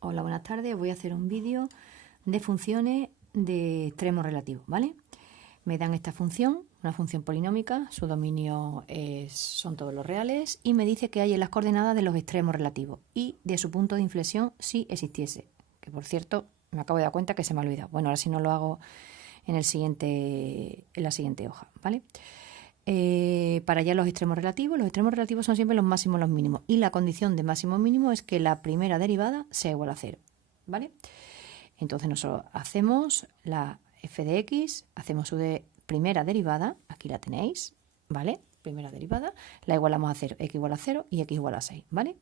Hola, buenas tardes. Voy a hacer un vídeo de funciones de extremo relativo, ¿vale? Me dan esta función, una función polinómica, su dominio son todos los reales y me dice que hay en las coordenadas de los extremos relativos y de su punto de inflexión si existiese, que por cierto me acabo de dar cuenta que se me ha olvidado. Bueno, ahora sí no lo hago en la siguiente hoja, ¿vale? Para allá los extremos relativos son siempre los máximos y los mínimos. Y la condición de máximo y mínimo es que la primera derivada sea igual a 0. ¿Vale? Entonces nosotros hacemos la f de x, hacemos su primera derivada, aquí la tenéis, ¿vale? Primera derivada, la igualamos a 0, x igual a 0 y x igual a 6, ¿vale?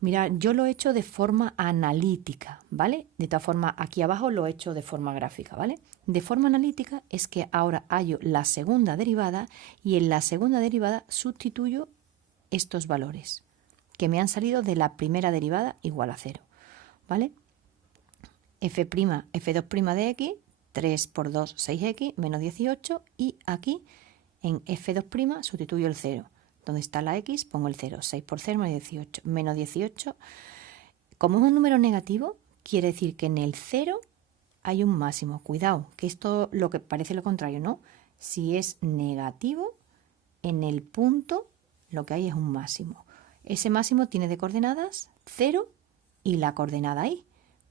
Mirad, yo lo he hecho de forma analítica, ¿vale? De todas formas, aquí abajo lo he hecho de forma gráfica, ¿vale? De forma analítica es que ahora hallo la segunda derivada y en la segunda derivada sustituyo estos valores que me han salido de la primera derivada igual a 0, ¿vale? f', de x, 3 por 2, 6x, menos 18, y aquí en f2' sustituyo el 0. Donde está la x, pongo el 0. 6 por 0, menos 18. Menos 18, como es un número negativo, quiere decir que en el 0 hay un máximo. Cuidado, que esto lo que parece lo contrario, ¿no? Si es negativo, en el punto lo que hay es un máximo. Ese máximo tiene de coordenadas 0 y la coordenada y.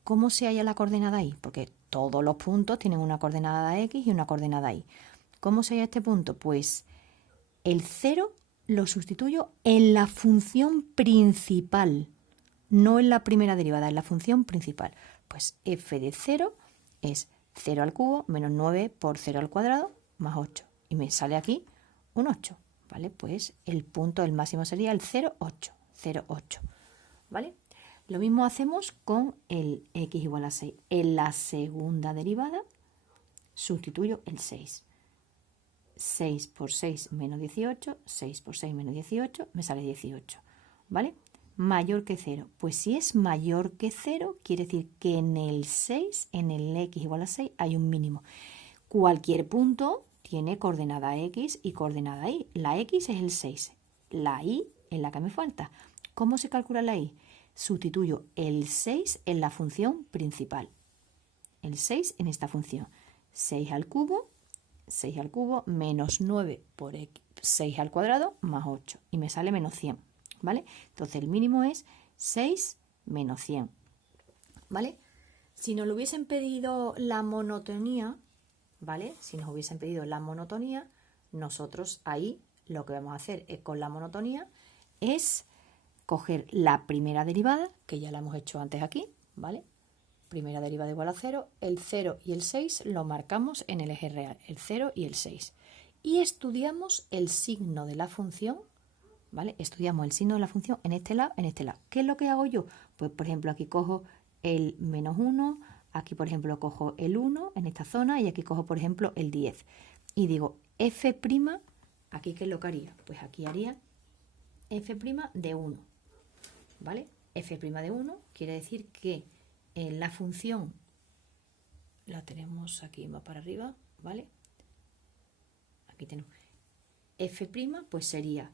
¿Cómo se halla la coordenada y? Porque todos los puntos tienen una coordenada x y una coordenada y. ¿Cómo se halla este punto? Pues el 0 lo sustituyo en la función principal, no en la primera derivada, en la función principal. Pues f de 0 es 0 al cubo menos 9 por 0 al cuadrado más 8. Y me sale aquí un 8, ¿vale? Pues el punto del máximo sería el 0, 8, 0, 8, ¿vale? Lo mismo hacemos con el x igual a 6. En la segunda derivada sustituyo el 6. 6 por 6 menos 18, 6 por 6 menos 18, me sale 18, ¿vale? Mayor que 0. Pues si es mayor que 0, quiere decir que en el 6, en el x igual a 6, hay un mínimo. Cualquier punto tiene coordenada x y coordenada y. La x es el 6, la y es la que me falta. ¿Cómo se calcula la y? Sustituyo el 6 en la función principal. El 6 en esta función. 6 al cubo menos 9 por x, 6 al cuadrado más 8. Y me sale menos 100, ¿vale? Entonces el mínimo es 6 menos 100, ¿vale? Si nos lo hubiesen pedido la monotonía, ¿vale? Si nos hubiesen pedido la monotonía, nosotros ahí lo que vamos a hacer es, con la monotonía es coger la primera derivada, que ya la hemos hecho antes aquí, ¿vale? Primera derivada igual a 0, el 0 y el 6 lo marcamos en el eje real, el 0 y el 6. Y estudiamos el signo de la función, ¿vale? Estudiamos el signo de la función en este lado, en este lado. ¿Qué es lo que hago yo? Pues, por ejemplo, aquí cojo el menos 1, aquí, por ejemplo, cojo el 1 en esta zona y aquí cojo, por ejemplo, el 10. Y digo, f', ¿aquí qué es lo que haría? Pues aquí haría f' de 1, ¿vale? f' de 1 quiere decir que en la función la tenemos aquí más para arriba, ¿vale? Aquí tenemos f', pues sería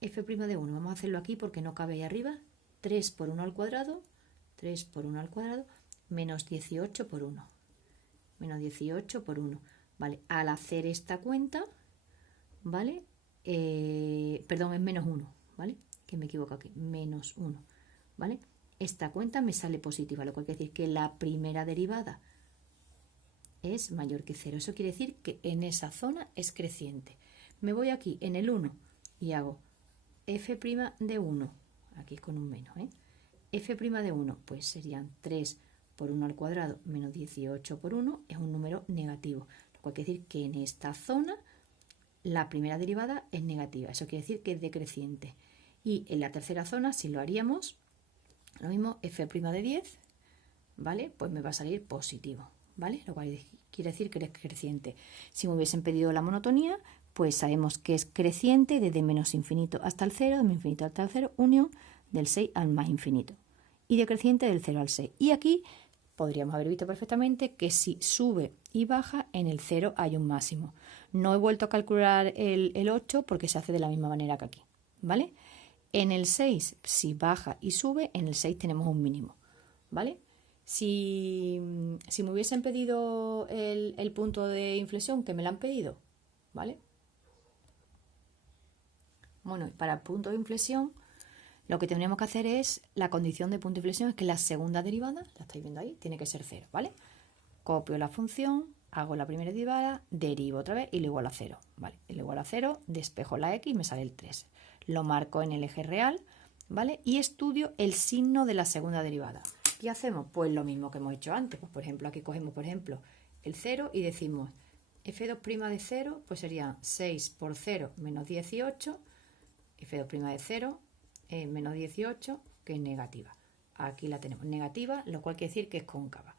f' de 1. Vamos a hacerlo aquí porque no cabe ahí arriba. 3 por 1 al cuadrado, 3 por 1 al cuadrado, menos 18 por 1. Menos 18 por 1. ¿Vale? Al hacer esta cuenta, ¿vale? Perdón, es menos 1, ¿vale? Que me equivoco aquí. Menos 1, ¿vale? Esta cuenta me sale positiva, lo cual quiere decir que la primera derivada es mayor que 0. Eso quiere decir que en esa zona es creciente. Me voy aquí en el 1 y hago f' de 1, aquí con un menos, f' de 1, pues serían 3 por 1 al cuadrado menos 18 por 1, es un número negativo, lo cual quiere decir que en esta zona la primera derivada es negativa, eso quiere decir que es decreciente. Y en la tercera zona, si lo haríamos, lo mismo, f' de 10, ¿vale? Pues me va a salir positivo, ¿vale? Lo cual quiere decir que es creciente. Si me hubiesen pedido la monotonía, pues sabemos que es creciente desde menos infinito hasta el 0, de menos infinito hasta el 0, unión del 6 al más infinito. Y decreciente del 0 al 6. Y aquí podríamos haber visto perfectamente que si sube y baja, en el 0 hay un máximo. No he vuelto a calcular el 8 porque se hace de la misma manera que aquí, ¿vale? En el 6, si baja y sube, en el 6 tenemos un mínimo, ¿vale? Si me hubiesen pedido el punto de inflexión, que me lo han pedido, ¿vale? Bueno, para el punto de inflexión, lo que tendríamos que hacer es, la condición de punto de inflexión es que la segunda derivada, la estáis viendo ahí, tiene que ser 0, ¿vale? Copio la función, hago la primera derivada, derivo otra vez y lo igualo a 0, ¿vale? Y lo igualo a 0, despejo la x y me sale el 3. Lo marco en el eje real, ¿vale? Y estudio el signo de la segunda derivada. ¿Qué hacemos? Pues lo mismo que hemos hecho antes. Pues, por ejemplo, aquí cogemos, por ejemplo, el 0 y decimos f2' de 0, pues sería 6 por 0 menos 18, f2' de 0 menos 18, que es negativa. Aquí la tenemos negativa, lo cual quiere decir que es cóncava,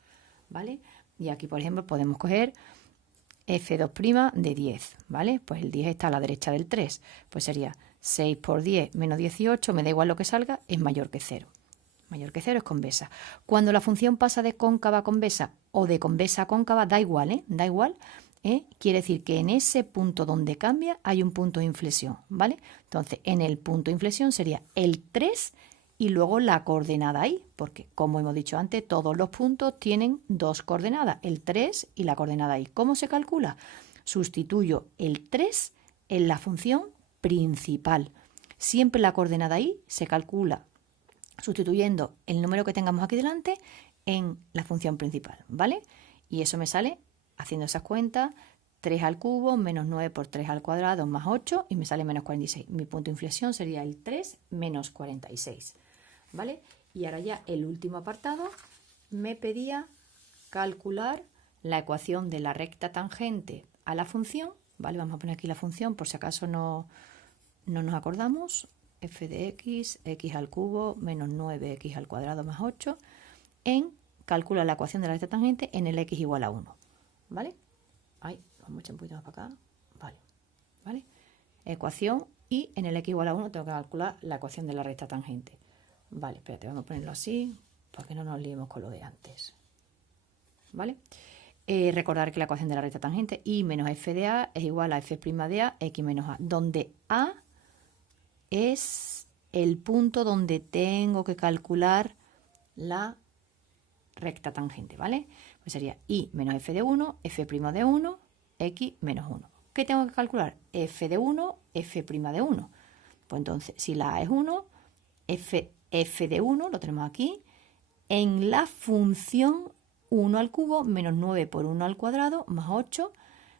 ¿vale? Y aquí, por ejemplo, podemos coger f2' de 10, ¿vale? Pues el 10 está a la derecha del 3, pues sería 6 por 10 menos 18, me da igual lo que salga, es mayor que 0. Mayor que 0 es convexa. Cuando la función pasa de cóncava a convexa o de convexa a cóncava, da igual, ¿eh? Da igual, ¿eh? Quiere decir que en ese punto donde cambia hay un punto de inflexión, ¿vale? Entonces, en el punto de inflexión sería el 3 y luego la coordenada ahí, porque como hemos dicho antes, todos los puntos tienen dos coordenadas, el 3 y la coordenada ahí. ¿Cómo se calcula? Sustituyo el 3 en la función principal. Siempre la coordenada ahí se calcula sustituyendo el número que tengamos aquí delante en la función principal, ¿vale? Y eso me sale, haciendo esas cuentas, 3 al cubo menos 9 por 3 al cuadrado más 8 y me sale menos 46. Mi punto de inflexión sería el 3 menos 46, ¿vale? Y ahora ya el último apartado me pedía calcular la ecuación de la recta tangente a la función, ¿vale? Vamos a poner aquí la función por si acaso no nos acordamos. F de x, x al cubo, menos 9x al cuadrado más 8, calcula la ecuación de la recta tangente en el x igual a 1, ¿vale? Ahí, vamos a echar un poquito más para acá, ¿vale? Ecuación, y en el x igual a 1 tengo que calcular la ecuación de la recta tangente. Vale, espérate, vamos a ponerlo así, para que no nos liemos con lo de antes, ¿vale? Recordar que la ecuación de la recta tangente, y menos f de a es igual a f' de a, x menos a, donde a es el punto donde tengo que calcular la recta tangente, ¿vale? Pues sería y menos f de 1, f' de 1, x menos 1. ¿Qué tengo que calcular? F de 1, f' de 1. Pues entonces, si la a es 1, f de 1, lo tenemos aquí, en la función 1 al cubo menos 9 por 1 al cuadrado más 8,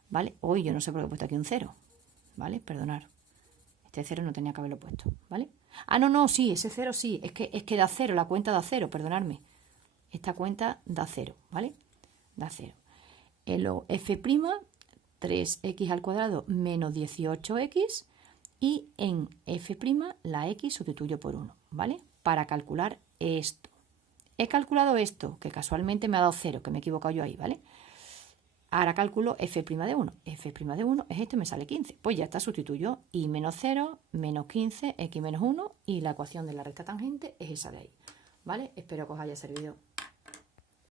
¿vale? Hoy yo no sé por qué he puesto aquí un 0, ¿vale? Perdonad. Este 0 no tenía que haberlo puesto, ¿vale? Ah, no, sí, ese 0 sí, es que da 0, la cuenta da 0, perdonadme. Esta cuenta da 0, ¿vale? Da 0. Luego f', 3x al cuadrado menos 18x, y en f', la x sustituyo por 1, ¿vale? Para calcular esto. He calculado esto, que casualmente me ha dado 0, que me he equivocado yo ahí, ¿vale? Ahora calculo f' de 1. f' de 1 es esto y me sale 15. Pues ya está, sustituyo y menos 0, menos 15, x menos 1, y la ecuación de la recta tangente es esa de ahí, ¿vale? Espero que os haya servido.